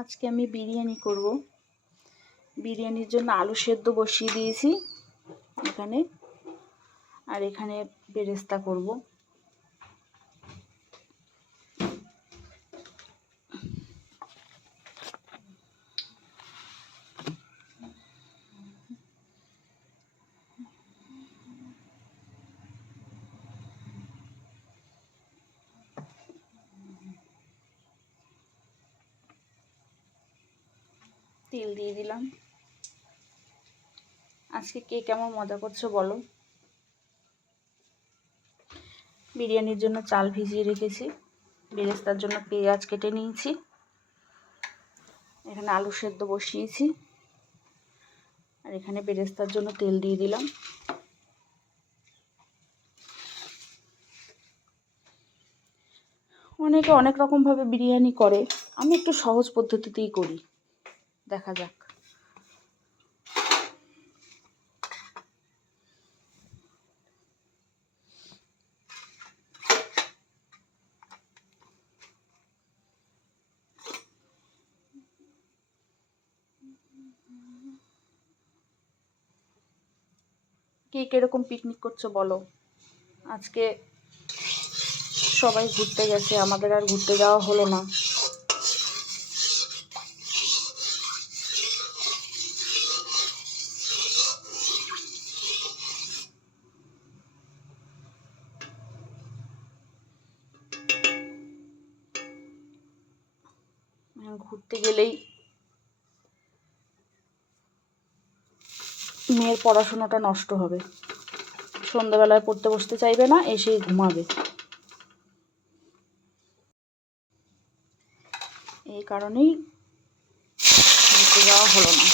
আজকে আমি বিরিয়ানি করব। বিরিয়ানির জন্য আলু সেদ্ধ বসিয়ে দিয়েছি এখানে, আর এখানে বেরেস্তা করব। তেল দিয়ে দিলাম। আজকে কে কেমন মজা করছো বলো। বিরিয়ানির জন্য চাল ভিজিয়ে রেখেছি, বেরেস্তার জন্য পেঁয়াজ কেটে নিয়েছি, এখানে আলু সেদ্ধ বসিয়েছি, আর এখানে বেরেস্তার জন্য তেল দিয়ে দিলাম। অনেকে অনেক রকমভাবে বিরিয়ানি করে, আমি একটু সহজ পদ্ধতিতেই করি, দেখা যাক। কে কিরকম পিকনিক করছো বলো। আজকে সবাই ঘুরতে গেছে, আমাদের আর ঘুরতে যাওয়া হলো না। ঘুরতে গেলেই মেয়ের পড়াশোনাটা নষ্ট হবে, সন্ধ্যাবেলায় পড়তে বসতে চাইবে না, এসেই ঘুমাবে। এই কারণেই ঘুরতে যাওয়া হলো না।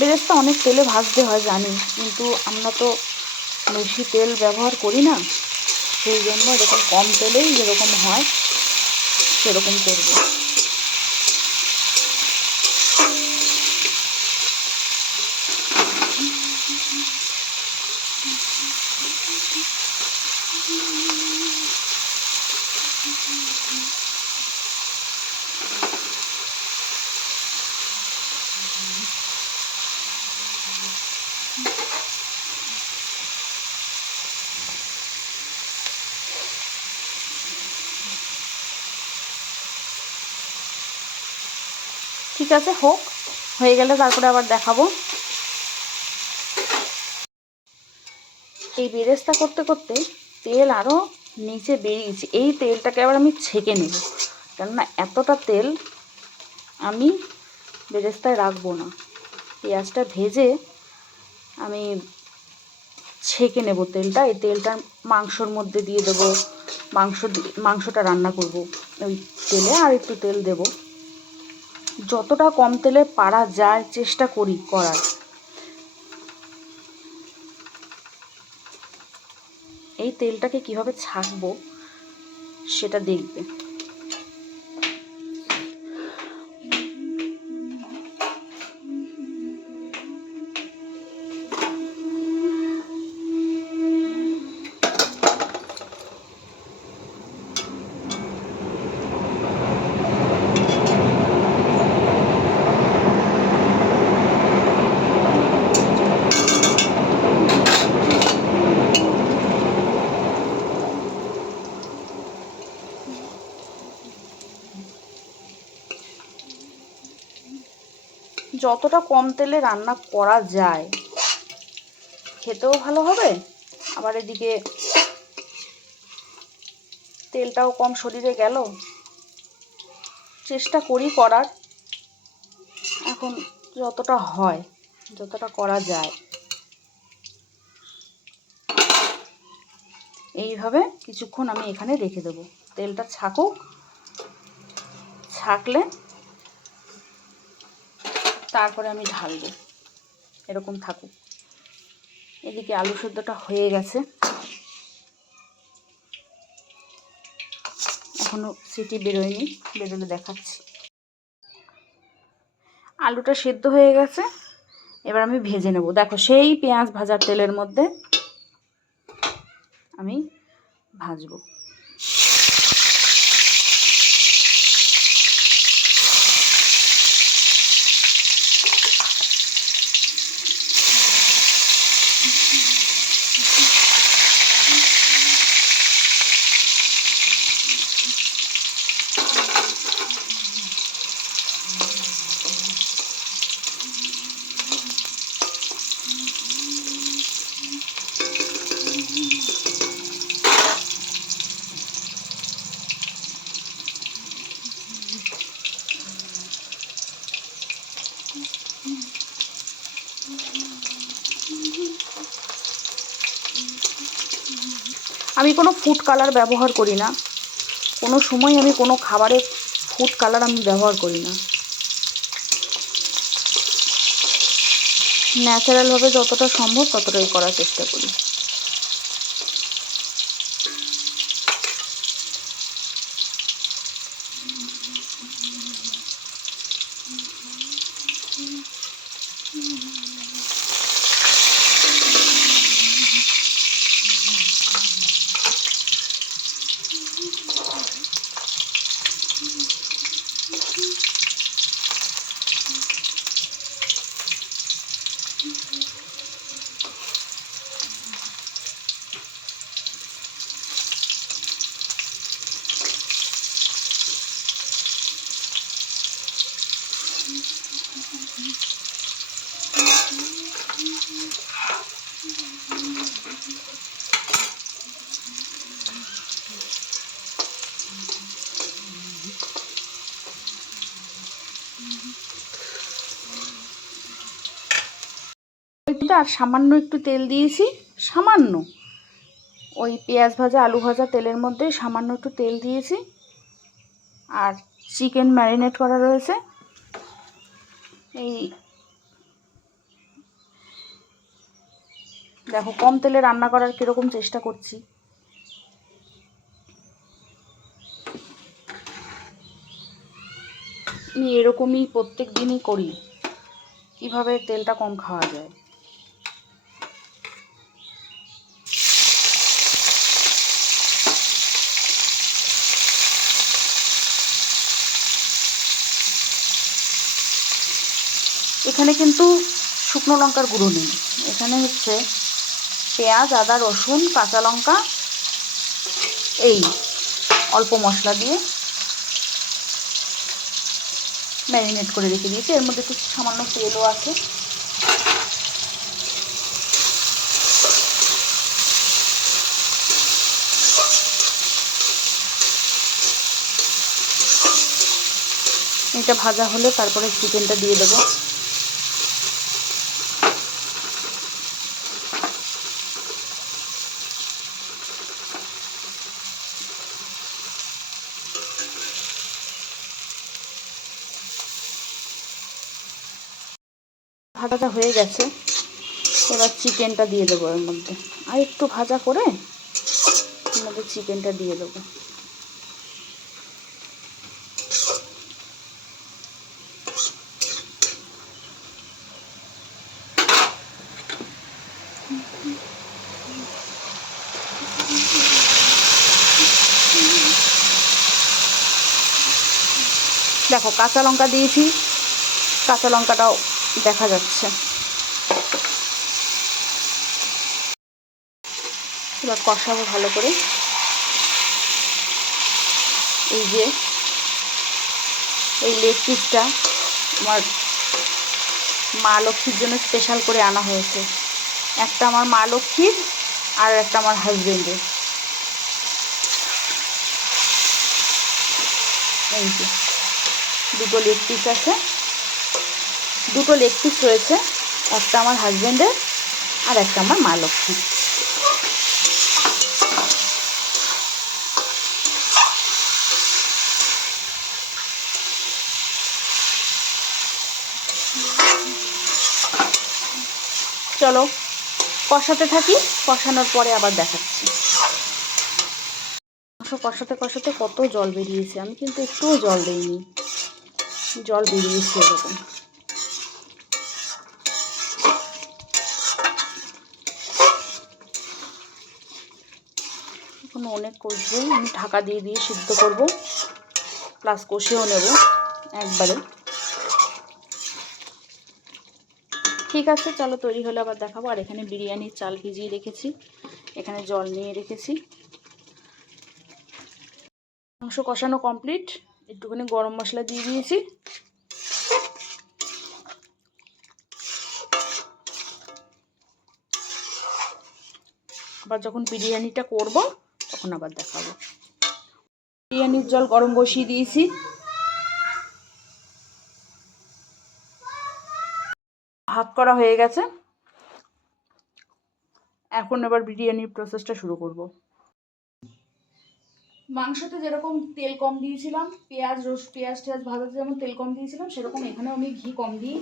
বেরেস্তা অনেক তেলে ভাজতে হয় জানি, কিন্তু আমরা তো বেশি তেল ব্যবহার করি না, সেই জন্য এরকম কম তেলেই যেরকম হয় সেরকম করব। ঠিক আছে, হোক, হয়ে গেলে তারপরে আবার দেখাবো। এই বেরেস্তা করতে করতে তেল আরও নিচে বেরিয়েছে, এই তেলটাকে আবার আমি ছেঁকে নেব, কেননা এতটা তেল আমি বেরেস্তায় রাখবো না। পেঁয়াজটা ভেজে আমি ছেঁকে নেব তেলটা, এই তেলটা মাংসর মধ্যে দিয়ে দেবো, মাংসটা রান্না করব ওই তেলে, আর একটু তেল দেব। যতটা কম তেলে পারা যায় চেষ্টা করি করার। এই তেলটাকে কিভাবে ছাঁকবো সেটা দেখবে। যতটা কম তেলে রান্না করা যায় খেতেও ভালো হবে, আবার এদিকে তেলটাও কম শরীরে গেল। চেষ্টা করি করার, এখন যতটা হয়, যতটা করা যায়। এইভাবে কিছুক্ষণ আমি এখানে রেখে দেবো, তেলটা ছাকুক, ছাকলে তারপরে আমি ঢালবো, এরকম থাকুক। এদিকে আলু সেদ্ধটা হয়ে গেছে, এখনো সিটি বেরোয়নি, বেরোলে দেখাচ্ছি। আলুটা সেদ্ধ হয়ে গেছে, এবার আমি ভেজে নেব। দেখো সেই পেঁয়াজ ভাজার তেলের মধ্যে আমি ভাজবো। আমি কোনো ফুড কালার ব্যবহার করি না, কোনো সময় আমি কোনো খাবারে ফুড কালার আমি ব্যবহার করি না। ন্যাচারালভাবে যতটা সম্ভব ততটাই করার চেষ্টা করি। আর সামান্য একটু তেল দিয়েছি, সামান্য ওই পেঁয়াজ ভাজা আলু ভাজা তেলের মধ্যে সামান্য একটু তেল দিয়েছি। আর চিকেন ম্যারিনেট করা রয়েছে। এই দেখো কম তেলে রান্না করার কীরকম চেষ্টা করছি। আমি এরকমই প্রত্যেক দিনই করি, কিভাবে তেলটা কম খাওয়া যায়। এখানে কিন্তু শুকনো লঙ্কার গুঁড়ো নেই, এখানে হচ্ছে পেঁয়াজ আদা রসুন কাঁচা লঙ্কা এই অল্প মশলা দিয়ে ম্যারিনেট করে রেখে দিয়েছি। এর মধ্যে একটু সামান্য তেলও আছে। এটা ভাজা হলে তারপরে চিকেনটা দিয়ে দেবো। ভাজাটা হয়ে গেছে, এবার চিকেনটা দিয়ে দেবো এর মধ্যে। আর একটু ভাজা করে এর মধ্যে চিকেনটা দিয়ে দেবো। দেখো কাঁচা লঙ্কা দিয়েছি, কাঁচা লঙ্কাটাও দেখা যাচ্ছে। এবার কষাবো ভালো করে। এই যে এই লেগ পিসটা আমার মা লক্ষ্মীর জন্য স্পেশাল করে আনা হয়েছে। একটা আমার মা লক্ষ্মীর আর একটা আমার হাজবেন্ডের। এই যে দুটো লেগ পিস আছে, দুটো লেগ পিস রয়েছে, একটা আমার হাজবেন্ডের আর একটা আমার মা লক্ষ্মী। চলো কষাতে থাকি, কষানোর পরে আবার দেখাচ্ছি। কষাতে কষাতে কত জল বেরিয়েছে, আমি কিন্তু একটুও জল দিইনি, জল বেরিয়েছে এরকম। এখন অনেক কষবে, আমি ঢাকা দিয়ে দিয়ে সিদ্ধ করব, প্লাস কষেও নেব একবারে। ঠিক আছে, চলো তৈরি হলে আবার দেখাবো। আর এখানে বিরিয়ানির চাল ভিজিয়ে রেখেছি, এখানে জল নিয়ে রেখেছি। মাংস কষানো কমপ্লিট, একটুখানি গরম মশলা দিয়ে দিয়েছি। আবার যখন বিরিয়ানিটা করব তখন আবার দেখাবো। বিরিয়ানির জল গরম বসিয়ে দিয়েছি, ভাগ করা হয়ে গেছে। এখন এবার বিরিয়ানির প্রসেসটা শুরু করব। মাংসতে যেরকম তেল কম দিয়েছিলাম, পেঁয়াজ টেয়াজ ভাজাতে যেমন তেল কম দিয়েছিলাম, সেরকম এখানেও আমি ঘি কম দিয়ে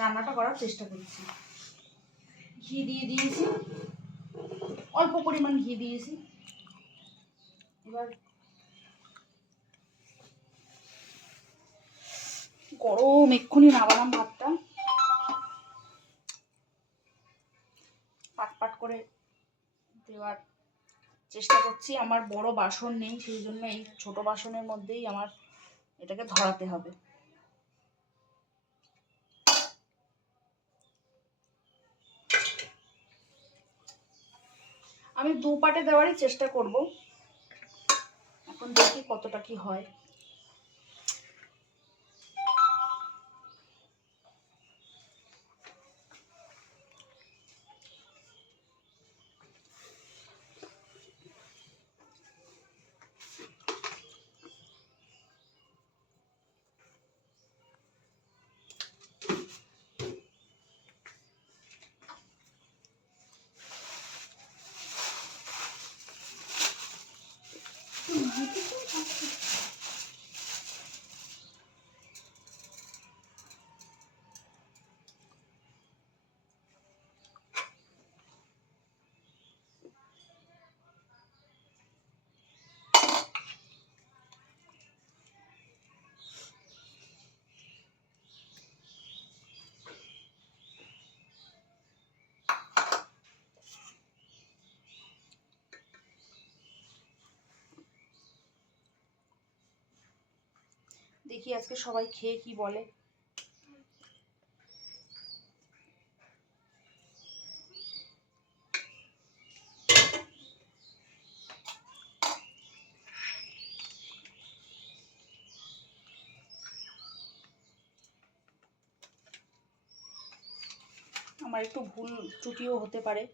রান্নাটা করার চেষ্টা করছি। ঘি দিয়ে দিয়েছি, অল্প পরিমাণ ঘি দিয়েছি। এবার গরম, এক্ষুনি নামালাম ভাতটা, পাট পাট করে দেওয়ার চেষ্টা করছি। আমার বড় বাসন নেই, সেই জন্য এই ছোট বাসনের মধ্যেই আমার এটাকে ধরাতে হবে। আমি দু পাটে দেওয়ারই চেষ্টা করব, এখন দেখি কতটা কি হয়। দেখি আজকে সবাই খেয়ে কি বলে। আমার একটু ভুল ত্রুটিও হতে পারে।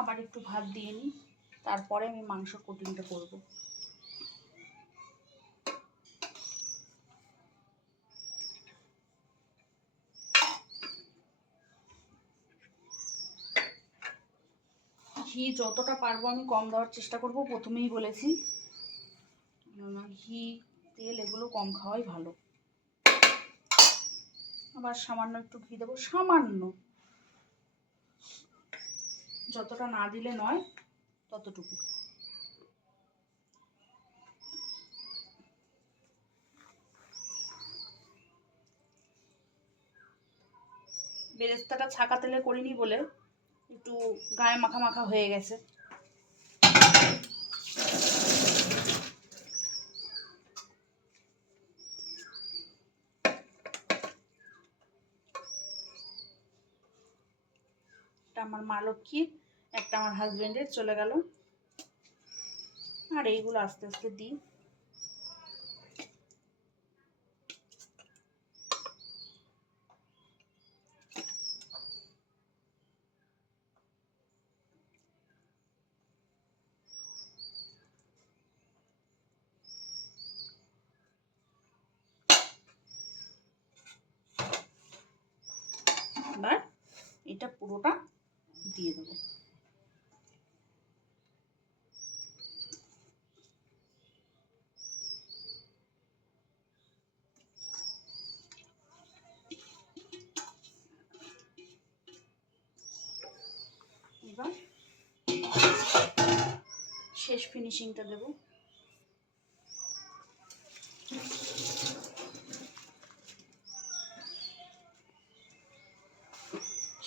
আবার একটু ভাত দিয়ে নিই, তারপরে আমি মাংস কোটিংটা করব। ঘি যতটা পারবো আমি কম দেওয়ার চেষ্টা করব, প্রথমেই বলেছি। ঘি তেল এগুলো কম খাওয়াই ভালো। আবার সামান্য একটু ঘি দেবো, সামান্য, যতটা না দিলে নয় ততটুকু। বেরেস্তাটা ছাকা তেলে করিনি বলে একটু গায়ে মাখা মাখা হয়ে গেছে। একটা আমার মা লক্ষ্মীর, একটা আমার হাজবেন্ডের চলে গেল। আর এইগুলো আস্তে আস্তে দিই। এবার এটা পুরোটা দিয়ে দেবো। এবার শেষ ফিনিশিংটা দেব।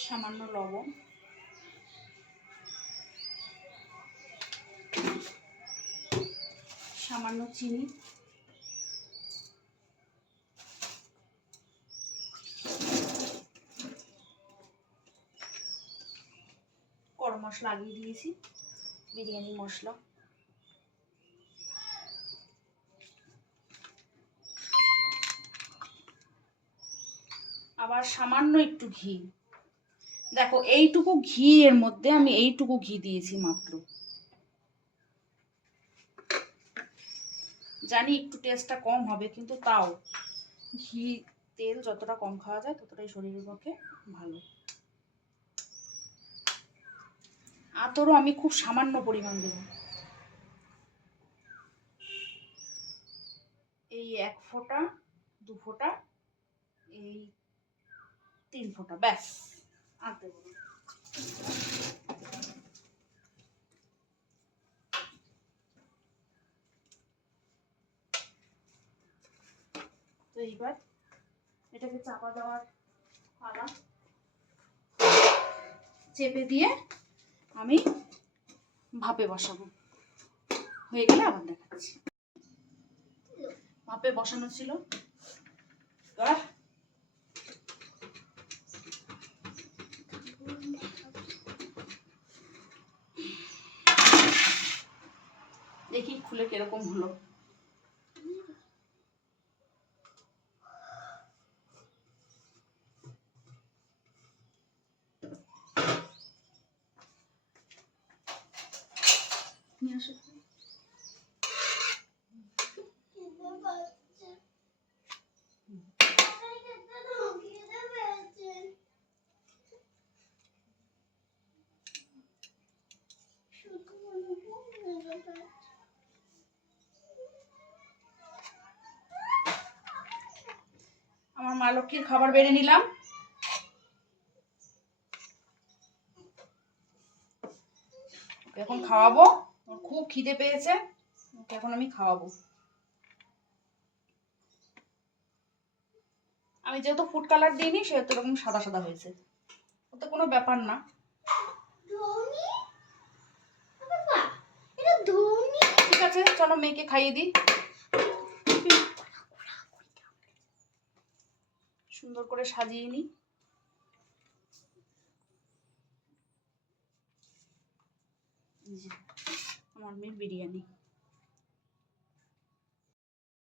সামান্য লবণ, সামান্য চিনি, গরম মশলা আগিয়ে দিয়েছি, বিরিয়ানি মশলা, আবার সামান্য একটু ঘি। দেখো এইটুকু ঘি, এর মধ্যে আমি এইটুকু ঘি দিয়েছি মাত্র। জানি একটু টেস্টটা কম হবে, কিন্তু তাও ঘি তেল যতটা কম খাওয়া যায় ততটাই শরীরের পক্ষে ভালো। আতরও আমি খুব সামান্য পরিমাণ দেব, এই 1 ফোঁটা 2 ফোঁটা, এই 3 ফোঁটা, ব্যাস, আর দেব না। তো এইবার এটাকে চাপা দেওয়ার পালা। চেপে দিয়ে আমি ভাপে বসাবো। হয়ে গেলে আবার দেখাচ্ছি। ভাপে বসানো ছিল, দেখি খুলে কিরকম হলো। নিয়ে আসো। আমার মা লক্ষ্মীর খাবার বেড়ে নিলাম। এখন খাওয়াবো, ওর খুব খিদে পেয়েছে, ওকে এখন আমি খাওয়াবো। আমি যেহেতু ফুড কালার দিইনি সেহেতু এরকম সাদা সাদা হয়েছে, ওতে কোনো ব্যাপার না। ঠিক আছে, চলো মেয়েকে খাইয়ে দিই। সুন্দর করে সাজিয়ে নিই। আমার মেয়ের বিরিয়ানি।